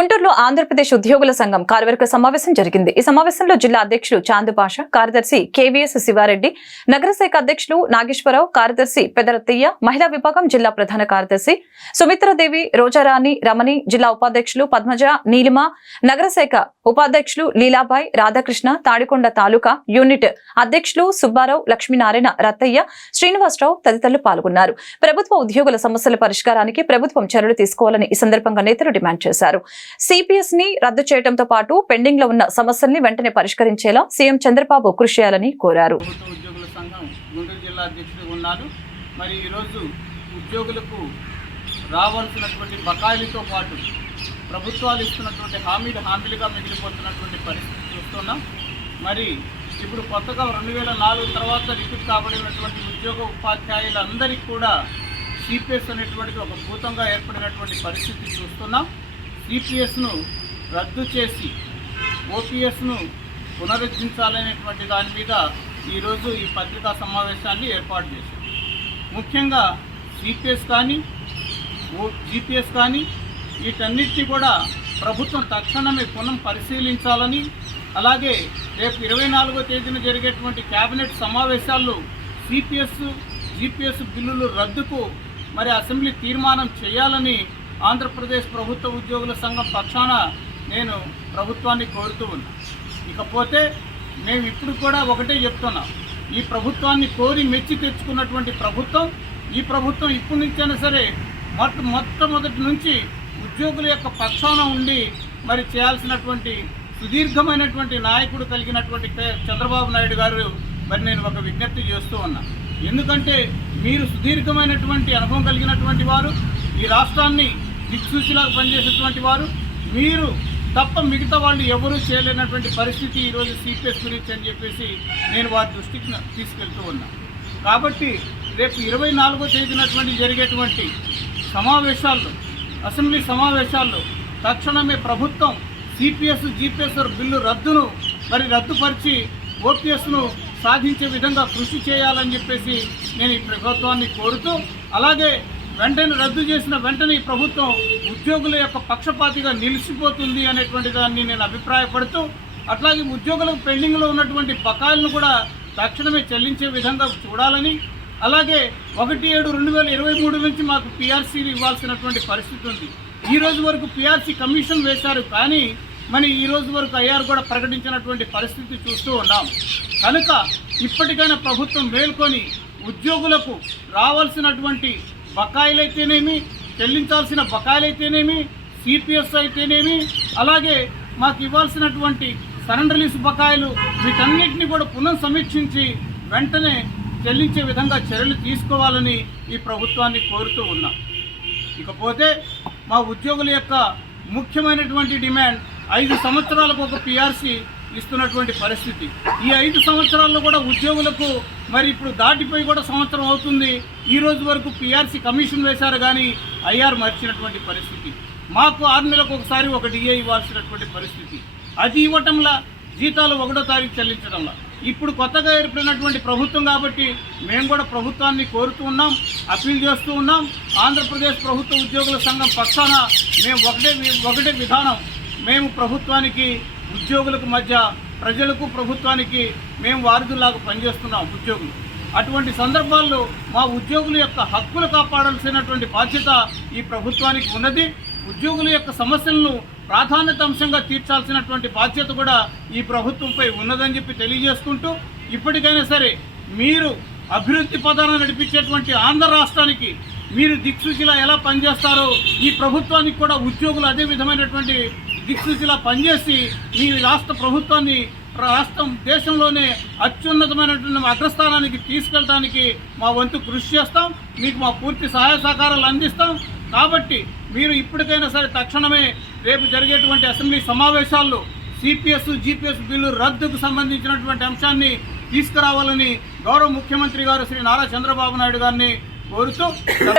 గుంటూరులో ఆంధ్రప్రదేశ్ ఉద్యోగుల సంఘం కార్యవర్గ సమావేశం జరిగింది. ఈ సమావేశంలో జిల్లా అధ్యక్షులు చాందు పాష, కార్యదర్శి కేవీఎస్ శివారెడ్డి, నగరశాఖ అధ్యక్షులు నాగేశ్వరరావు, కార్యదర్శి పెదరత్తయ్య, మహిళా విభాగం జిల్లా ప్రధాన కార్యదర్శి సుమిత్రాదేవి, రోజారాణి, రమణి, జిల్లా ఉపాధ్యక్షులు పద్మజ, నీలిమ, నగరశాఖ ఉపాధ్యక్షులు లీలాబాయ్, రాధాకృష్ణ, తాడికొండ తాలూకా యూనిట్ అధ్యక్షులు సుబ్బారావు, లక్ష్మీనారాయణ, రత్తయ్య, శ్రీనివాసరావు తదితరులు పాల్గొన్నారు. ప్రభుత్వ ఉద్యోగుల సమస్యల పరిష్కారానికి ప్రభుత్వం చర్యలు తీసుకోవాలని ఈ సందర్భంగా నేతలు డిమాండ్ చేశారు. సిపిఎస్ ని రద్దు చేయడంతో పాటు పెండింగ్ లో ఉన్న సమస్యల్ని వెంటనే పరిష్కరించేలా సీఎం చంద్రబాబు కృషి చేయాలని కోరారు. ఉద్యోగుల సంఘం గుంటూరు జిల్లా అధ్యక్షుడిగా ఉన్నాను. మరి ఈరోజు ఉద్యోగులకు రావాల్సినటువంటి బకాయిలతో పాటు ప్రభుత్వాలు ఇస్తున్నటువంటి హామీలుగా మిగిలిపోతున్నటువంటి పరిస్థితి చూస్తున్నాం. మరి ఇప్పుడు కొత్తగా 2004 తర్వాత రిక్రూట్ కాబడినటువంటి ఉద్యోగ ఉపాధ్యాయులందరికీ కూడా సిపిఎస్ అనేటువంటిది ఒక భూతంగా ఏర్పడినటువంటి పరిస్థితి చూస్తున్నాం. సిపిఎస్ను రద్దు చేసి ఓపీఎస్ను పునరుద్ధరించాలనేటువంటి దాని మీద ఈరోజు ఈ పత్రికా సమావేశాన్ని ఏర్పాటు చేశాం. ముఖ్యంగా సిపిఎస్ కానీ జీపీఎస్ కానీ వీటన్నిటిని కూడా ప్రభుత్వం తక్షణమే పునః పరిశీలించాలని, అలాగే రేపు 24వ తేదీన జరిగేటువంటి కేబినెట్ సమావేశాల్లో సిపిఎస్ జీపీఎస్ బిల్లులు రద్దుకు మరి అసెంబ్లీ తీర్మానం చేయాలని ఆంధ్రప్రదేశ్ ప్రభుత్వ ఉద్యోగుల సంఘం పక్షాన నేను ప్రభుత్వాన్ని కోరుతూ ఉన్నా. ఇకపోతే మేము ఇప్పుడు కూడా ఒకటే చెప్తున్నాం, ఈ ప్రభుత్వాన్ని కోరి మెచ్చి తెచ్చుకున్నటువంటి ప్రభుత్వం, ఈ ప్రభుత్వం ఇప్పటి నుంచైనా సరే మొట్టమొదటి నుంచి ఉద్యోగుల యొక్క పక్షాన ఉండి మరి చేయాల్సినటువంటి సుదీర్ఘమైనటువంటి నాయకుడు కలిగినటువంటి చంద్రబాబు నాయుడు గారు మరి నేను ఒక విజ్ఞప్తి చేస్తూ ఉన్నా. ఎందుకంటే మీరు సుదీర్ఘమైనటువంటి అనుభవం కలిగినటువంటి వారు, ఈ రాష్ట్రాన్ని దిక్సూచిలాగా పనిచేసేటువంటి వారు, మీరు తప్ప మిగతా వాళ్ళు ఎవరూ చేయలేనటువంటి పరిస్థితి ఈరోజు సిపిఎస్ గురించి అని చెప్పేసి నేను వారి దృష్టికి తీసుకెళ్తూ ఉన్నా. కాబట్టి రేపు 24వ తేదీనటువంటి జరిగేటువంటి సమావేశాల్లో, అసెంబ్లీ సమావేశాల్లో తక్షణమే ప్రభుత్వం సిపిఎస్ జీపీఎస్ బిల్లు రద్దును మరి రద్దుపరిచి ఓపీఎస్ను సాధించే విధంగా కృషి చేయాలని చెప్పేసి నేను ఈ ప్రభుత్వాన్ని కోరుతూ, అలాగే వెంటనే రద్దు చేసిన వెంటనే ఈ ప్రభుత్వం ఉద్యోగుల యొక్క పక్షపాతిగా నిలిచిపోతుంది అనేటువంటి దాన్ని నేను అభిప్రాయపడుతూ, అట్లాగే ఉద్యోగులకు పెండింగ్లో ఉన్నటువంటి బకాయిలను కూడా తక్షణమే చెల్లించే విధంగా చూడాలని, అలాగే 1/7/2023 నుంచి మాకు పిఆర్సీలు ఇవ్వాల్సినటువంటి పరిస్థితి ఉంది. ఈ రోజు వరకు పిఆర్సీ కమిషన్ వేశారు, కానీ మరి ఈ రోజు వరకు ఐఆర్ కూడా ప్రకటించినటువంటి పరిస్థితి చూస్తూ ఉన్నాం. కనుక ఇప్పటికైనా ప్రభుత్వం మేల్కొని ఉద్యోగులకు రావాల్సినటువంటి బకాయిలైతేనేమి, చెల్లించాల్సిన బకాయిలైతేనేమి, సిపిఎస్ అయితేనేమి, అలాగే మాకు ఇవ్వాల్సినటువంటి సరెండర్ రిలీజ్ బకాయిలు, వీటన్నిటిని కూడా పునః సమీక్షించి వెంటనే చెల్లించే విధంగా చర్యలు తీసుకోవాలని ఈ ప్రభుత్వాన్ని కోరుతూ ఉన్నాం. ఇకపోతే మా ఉద్యోగుల యొక్క ముఖ్యమైనటువంటి డిమాండ్ 5 సంవత్సరాలకు ఒక పిఆర్సీ ఇస్తున్నటువంటి పరిస్థితి. ఈ 5 సంవత్సరాల్లో కూడా ఉద్యోగులకు మరి ఇప్పుడు దాటిపోయి కూడా సంవత్సరం అవుతుంది, ఈ రోజు వరకు పిఆర్సీ కమిషన్ వేశారు కానీ ఐఆర్ మర్చినటువంటి పరిస్థితి. మాకు 6 నెలలకు ఒకసారి ఒక డిఏ ఇవ్వాల్సినటువంటి పరిస్థితి, అది ఇవ్వటంలా జీతాలు 1వ తారీఖు చెల్లించడంలా. ఇప్పుడు కొత్తగా ఏర్పడినటువంటి ప్రభుత్వం కాబట్టి మేము కూడా ప్రభుత్వాన్ని కోరుతూ ఉన్నాం, అప్పీల్ చేస్తూ ఉన్నాం. ఆంధ్రప్రదేశ్ ప్రభుత్వ ఉద్యోగుల సంఘం పక్షాన మేము ఒకటే విధానం, మేము ప్రభుత్వానికి ఉద్యోగులకు మధ్య, ప్రజలకు ప్రభుత్వానికి మేము వారధులాగా పనిచేస్తున్నాం ఉద్యోగులు. అటువంటి సందర్భాల్లో మా ఉద్యోగుల యొక్క హక్కులు కాపాడాల్సినటువంటి బాధ్యత ఈ ప్రభుత్వానికి ఉన్నది. ఉద్యోగుల యొక్క సమస్యలను ప్రాధాన్యత అంశంగా తీర్చాల్సినటువంటి బాధ్యత కూడా ఈ ప్రభుత్వంపై ఉన్నదని చెప్పి తెలియజేసుకుంటూ, ఇప్పటికైనా సరే మీరు అభివృద్ధి పదాలను నడిపించేటువంటి ఆంధ్ర రాష్ట్రానికి మీరు దిక్సూచిలా ఎలా పనిచేస్తారో ఈ ప్రభుత్వానికి కూడా ఉద్యోగులు అదే విధమైనటువంటి దిక్సూచిలా పనిచేసి ఈ రాష్ట్ర ప్రభుత్వాన్ని దేశంలోనే అత్యున్నతమైనటువంటి అగ్రస్థానానికి తీసుకెళ్ళడానికి మా వంతు కృషి చేస్తాం, మీకు మా పూర్తి సహాయ సహకారాలు అందిస్తాం. కాబట్టి మీరు ఇప్పటికైనా సరే తక్షణమే రేపు జరిగేటువంటి అసెంబ్లీ సమావేశాల్లో సిపిఎస్ జీపీఎస్ బిల్లు రద్దుకు సంబంధించినటువంటి అంశాన్ని తీసుకురావాలని గౌరవ ముఖ్యమంత్రి గారు శ్రీ నారా చంద్రబాబు నాయుడు గారిని కోరుతూ